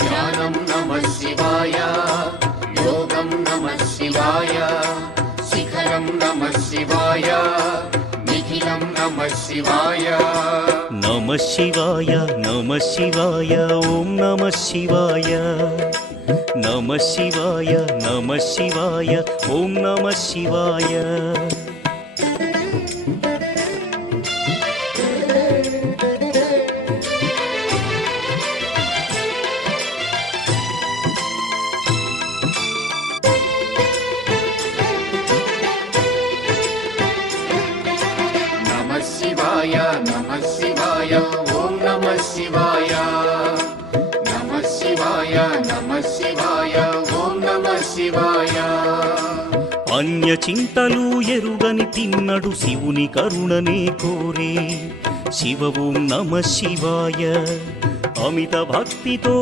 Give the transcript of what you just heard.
ధ్యానం నమః శివాయ, యోగం నమః శివాయ, శిఖరం నమః శివాయ, నిఖిలం నమః శివాయ. నమః శివాయ నమః శివాయ ఓం నమః శివాయ. నమః శివాయ నమః శివాయ ఓం నమః శివాయ. నమః శివాయ నమః శివాయ ఓం నమః శివాయ. నమః శివాయ నమః శివాయ ఓం నమః శివాయ. అన్య చింతలు ఎరుగని తిన్నడు శివుని కరుణనే కోరే. శివ ఓం నమః శివాయ. అమిత భక్తితో